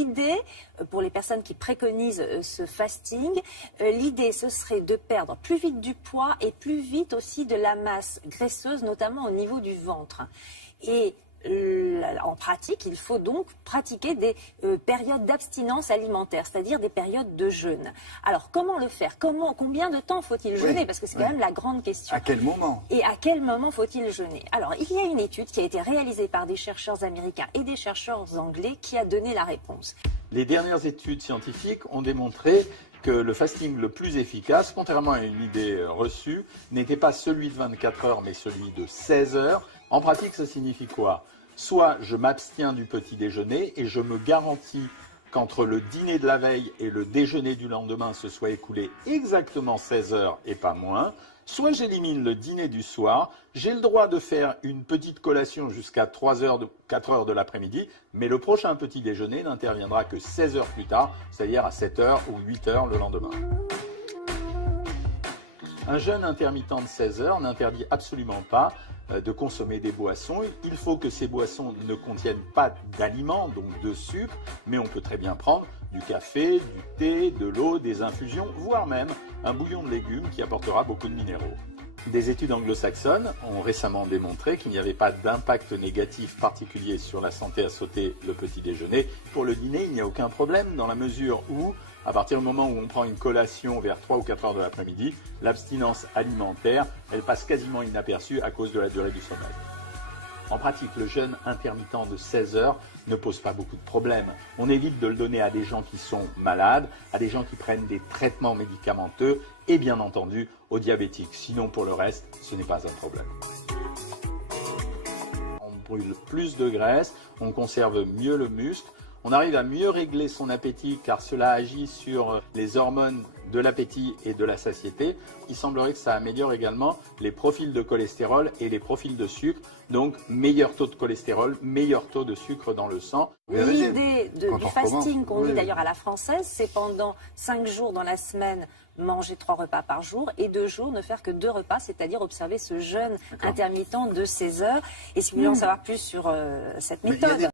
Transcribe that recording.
l'idée, pour les personnes qui préconisent ce fasting, l'idée ce serait de perdre plus vite du poids et plus vite aussi de la masse graisseuse, notamment au niveau du ventre. Et en pratique, il faut donc pratiquer des périodes d'abstinence alimentaire, c'est-à-dire des périodes de jeûne. Alors, comment le faire? Combien de temps faut-il jeûner? Parce que c'est quand même la grande question. À quel moment? Et à quel moment faut-il jeûner? Alors, il y a une étude qui a été réalisée par des chercheurs américains et des chercheurs anglais qui a donné la réponse. Les dernières études scientifiques ont démontré que le fasting le plus efficace, contrairement à une idée reçue, n'était pas celui de 24 heures, mais celui de 16 heures. En pratique, ça signifie quoi? Soit je m'abstiens du petit déjeuner et je me garantis qu'entre le dîner de la veille et le déjeuner du lendemain se soit écoulé exactement 16 heures et pas moins. Soit j'élimine le dîner du soir, j'ai le droit de faire une petite collation jusqu'à 4 heures de l'après-midi, mais le prochain petit déjeuner n'interviendra que 16 heures plus tard, c'est-à-dire à 7 heures ou 8 heures le lendemain. Un jeûne intermittent de 16 heures n'interdit absolument pas de consommer des boissons. Il faut que ces boissons ne contiennent pas d'aliments, donc de sucre, mais on peut très bien prendre du café, du thé, de l'eau, des infusions, voire même un bouillon de légumes qui apportera beaucoup de minéraux. Des études anglo-saxonnes ont récemment démontré qu'il n'y avait pas d'impact négatif particulier sur la santé à sauter le petit déjeuner. Pour le dîner, il n'y a aucun problème dans la mesure où, à partir du moment où on prend une collation vers 3 ou 4 heures de l'après-midi, l'abstinence alimentaire, elle passe quasiment inaperçue à cause de la durée du sommeil. En pratique, le jeûne intermittent de 16 heures ne pose pas beaucoup de problèmes. On évite de le donner à des gens qui sont malades, à des gens qui prennent des traitements médicamenteux et bien entendu aux diabétiques. Sinon, pour le reste, ce n'est pas un problème. On brûle plus de graisse, on conserve mieux le muscle, on arrive à mieux régler son appétit car cela agit sur les hormones de l'appétit et de la satiété. Il semblerait que ça améliore également les profils de cholestérol et les profils de sucre. Donc, meilleur taux de cholestérol, meilleur taux de sucre dans le sang. L'idée du fasting qu'on dit d'ailleurs à la française, c'est pendant 5 jours dans la semaine, manger 3 repas par jour et 2 jours ne faire que 2 repas, c'est-à-dire observer ce jeûne intermittent de 16 heures. Et si vous voulez en savoir plus sur cette méthode...